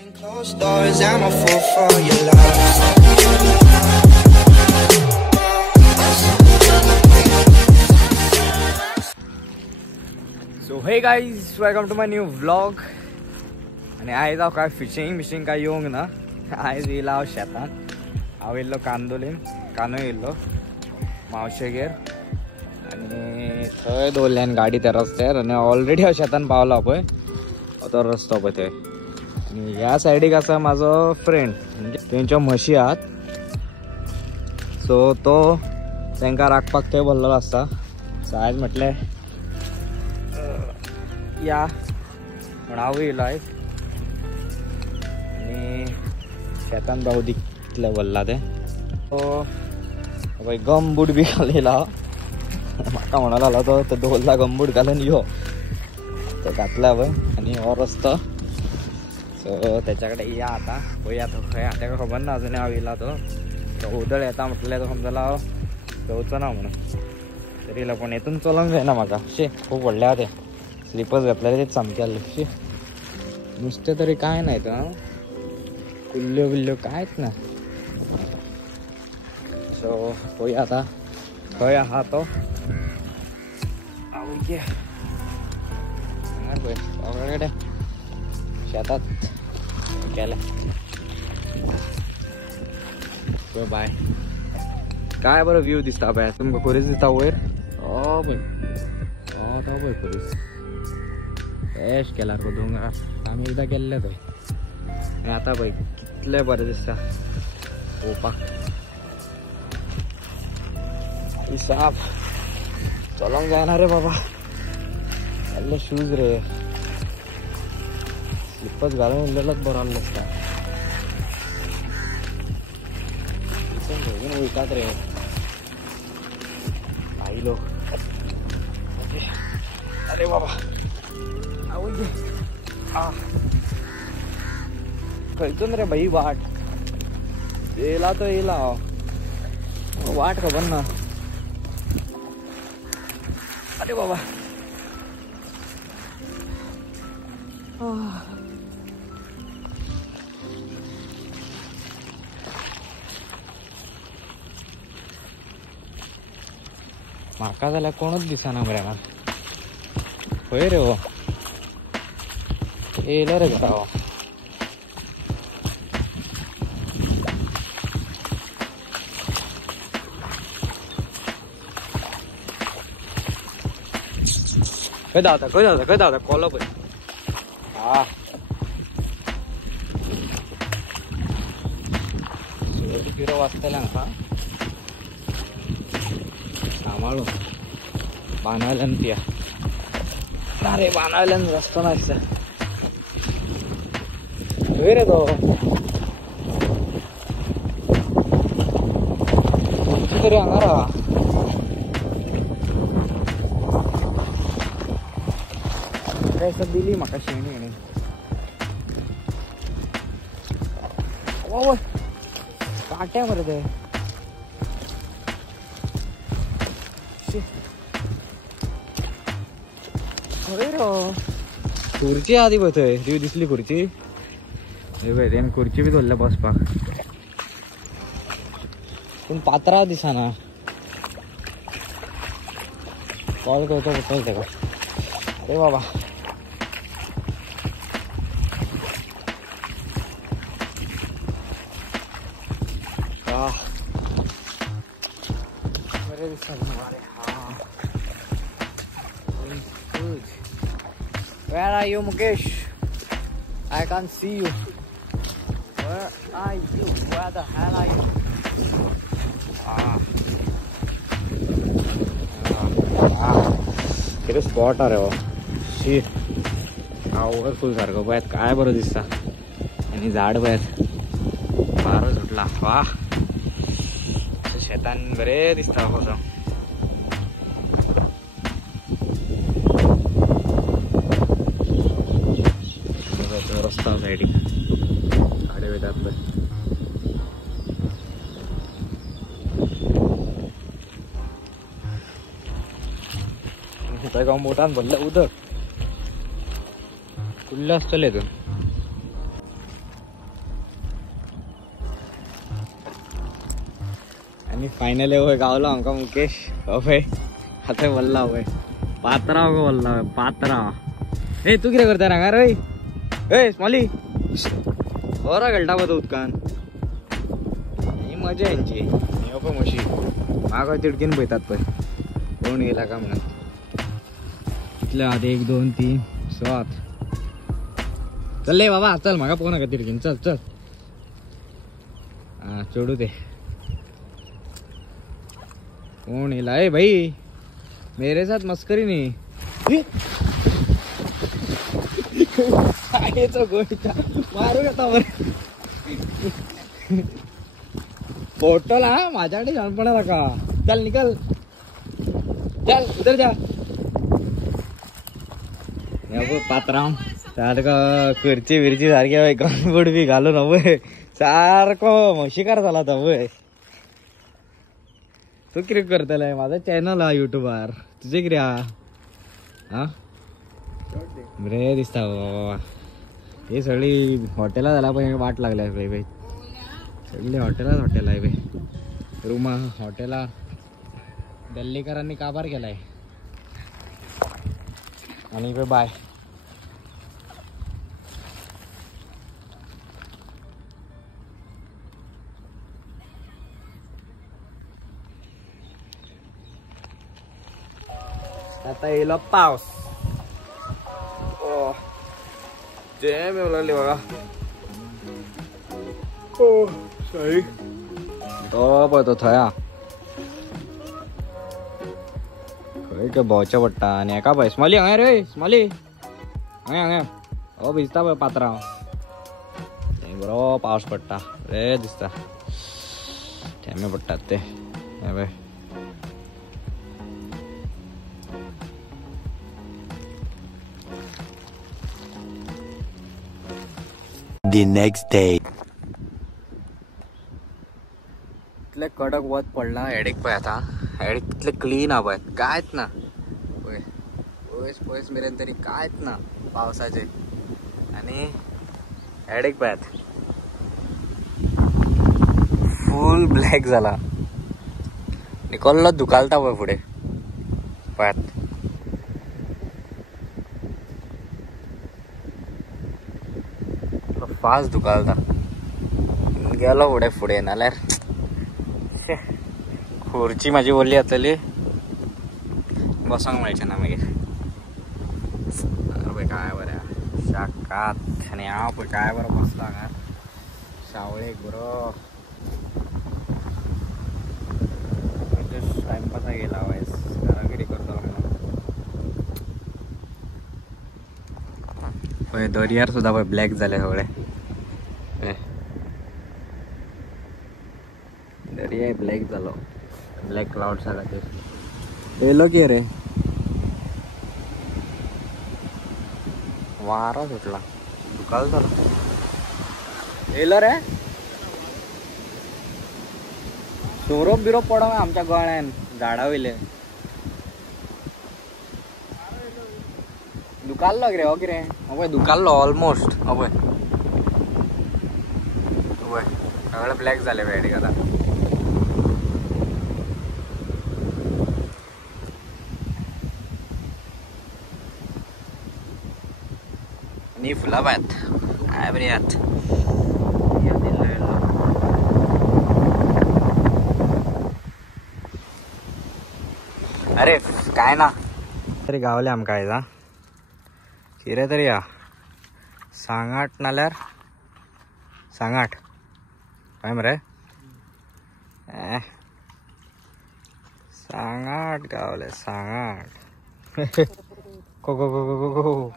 Closed doors, I'm a fool for your love. So hey guys, welcome to my new vlog. आणि आज हांव काय fishing काय येवंक ना. आज येयला हांव शेतान. हांव येयल्लो कांदोलीन, कानो येयल्लो मावशेगेर आणि थंय दवरल्यान गाडी त्या रस्त्यार आणि ऑलरेडी हांव शेतान पावला पळय. तो रस्तो पळय थंय. आणि ह्या सायडीक आसा म्हाजो फ्रेंड, म्हणजे तेंच्यो म्हशी आहात. सो तो तांकां राखपाक थंय भरलेलो आसता. सो आज म्हटलें या म्हण हांव येयलो आयज. आणि शेतान बावदी कितले भरला ते. सो पळय गमबूट बी घालिला. म्हाका म्हणून लागलो तो दवरला गमबूट घालून यो. तो घातला पळय आणि हो रस्तो. सो त्याच्याकडे या आता पळया तो खंय आहा ताका खबर ना अजून हांव येयला. तो उदळ येता म्हटल्यार तो समजला हांव येवचो ना म्हणून. तरी पण हेतून चलोंक जायना म्हाका. शे खूब व्हडले आहा ते स्लिपर्स घातल्यार तेच सामके आसले. शे नुस्तें तरी काय ना हितून, कुल्ल्यो बिल्ल्यो कांयच ना. सो पळया आता खंय आहा तो. आवय हांगार पळय सगळे शेतात गेले. सो बाय. काय बरो व्यू दिसता पळय तुमकां. खोरीच दिसता वयर. पळय तो पळय खोरीच बेस्ट केला रे दोंगर. आमी एकदां गेल्ले थंय आनी आतां पळय कितले बरें दिसता पळोवपाक. साप चलोंक जायना रे बाबा. कसले शूज रे. स्लिपर्स घालून उरलेलोच बरो आसलो दिसता. घेवन वयतात रे भायलो. अरे बाबा आवय खंयसून रे भाई वाट. येयला तो येयला वाट खबर ना. अरे बाबा म्हाका जाल्यार कोणूच दिसना मरे हांगा. खंय रे हो येयलो रे घरा हो. खंय धांवता कोलो पळय. हा पिरो वाचतले हांगा. सांबाळून बांदावल्यान पिया. ना रे बांदावल्यान रस्तो ना दिसता. खंय रे तो तरी हांगार आहा. दिली म्हाका शेणी हेणी. काटे मरे ते. खंय रो खुर्ची आहा ती पळय थंय. ती दिसली खुर्ची. हे पळय तेन खुर्ची बी दवरल्या बसपाक. पूण पात्रांव दिसना. कॉल करचो पडटलो तेका. अरे बाबा बरें दिसता. Where are you, Mukesh? I can't see you. Where are you? Where the hell are you? किती स्पॉट आहे हो. शी पावरफुल सारखं पळयात. काय बरं दिसता. आणि झाड पळयात फार सुटला. वा शेतान बरे दिसता कसो. रस्ता सायडीक गाड्यो वयतात पळय. थंय बोटान भरलें उदक. कुल्ले आसतले हितून. आणि फायनली वय गावलो आमका मुकेश अभय आता वल्ला वय पात्रा वल्ला वय पात्रा. ए तू किती करता रांगा रे ए स्मॉली बरा घालता बघ उदकान ही मजा यांची पण म्हशी माग तिडकीन पळतात पळय कोण गेला का म्हणत इतले आधी 1 2 3 7 चल रे बाबा चल मागा पोहा नका तिडकीन चल चल हा चोडू दे कौन हिला है भाई मेरे साथ मस्करी नहीं. मारू का फोटो ला माझ्याकडे शानपणा का चल निकल चल उधर जा पात्राम सारखा खुर्ची विरची सारखी गणबुड बी घालून हवंय सारखं म्हशीकार झाला तर वय. तू किती करतलाय माझा चॅनल हा युट्यूबर तुझे किती हा बरे दिसता बाबा. हे सगळी हॉटेला झाला पण वाट लागल्या बाई सगळी हॉटेल आहे बाई रूमा हॉटेला दिल्लीकरांनी काबार केलाय आणि बाय. आता येईल पाऊस ओ जेम येऊ लागली बघा. ओ सही तो पळतो थया खंय काय भावच्या पडटा आणि एका पळय स्मॉली हांगा रे स्मॉली हांगा हो भिजता पळय पात्रांव बरो पावस पडटा रे दिसता थेंबे पडटात ते हे पळय. The next day. इतले कडक वत पडला हेडेक पळय आता हेडेक कितले क्लीन हा पळय कांयच ना पळय पयस पयस मेरेन तरी कांयच ना पावसाचे आणि हेडेक पळयात फुल ब्लॅक जाला आणि कल्लो दुखालता पळय फुडें पळयात. फास्ट दुखालता गेलो फुडें नाल्यार खुर्ची माझी ओली जातली बसोंक मेळचें ना मागीर पळय काय बरें शाकात आनी हांव पळय काय बरो बसलो हांगा सावळेक बरो टायमपासा गेला वायस घरा कितें करतलो म्हणून पळय दर्यार सुद्दां पळय ब्लॅक जाले सगळे दर्या ब्लॅक जालो ब्लॅक क्लाउड्स खातीर येयलो की रे वारो सुटला दुखाल जालो येयलो रे सोरोप बिरोप पडो आमच्या गोळ्यान झाडा वयले दुखाल्लो किरे हो किरे पळय दुखाल्लो ऑलमोस्ट पळय पळय सगळे ब्लॅक जाले वेडीक आतां. आणि फुला भात काय बरी आत अरे काय ना तरी गावले आमकां आयज आं कितें तरी या सांगाट नाल्यार सांगाट काय मरे सांगाट गावले सांगाट को को को को को को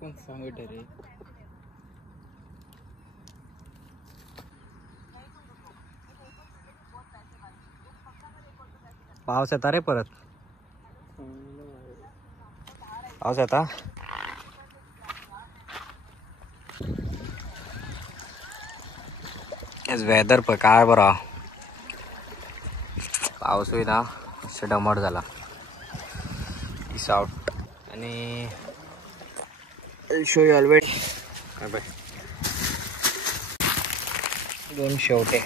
कोण सांगट रे पावस येता रे परत पावस येता वेदर पळय काय बरो पावसूय ना मातशें दमट जाला पीस आउट आणि शो यू ऑलवेज बाय. दोन शेवटे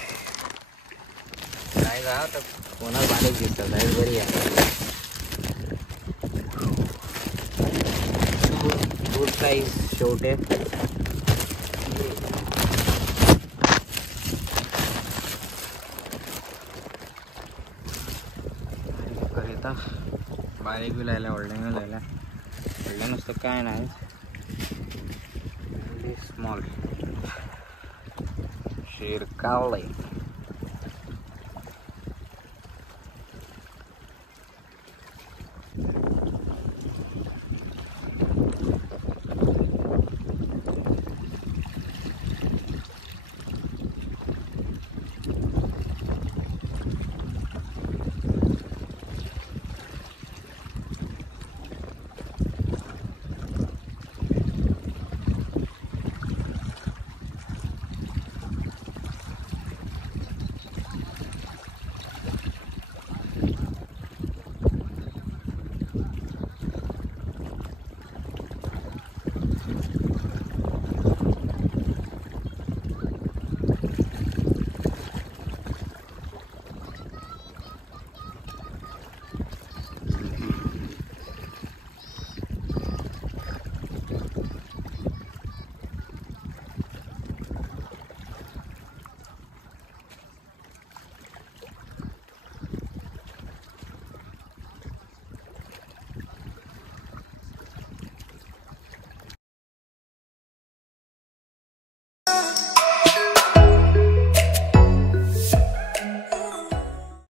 काय जा तर कोणाला बारीक दिसतात साईज बरी आहे. गुड साईज शेवटे. करिता बारीक बी लायला व्हडलें बी लायला. व्हडलें नुसतं काय नाही स्मॉल शिरकावले.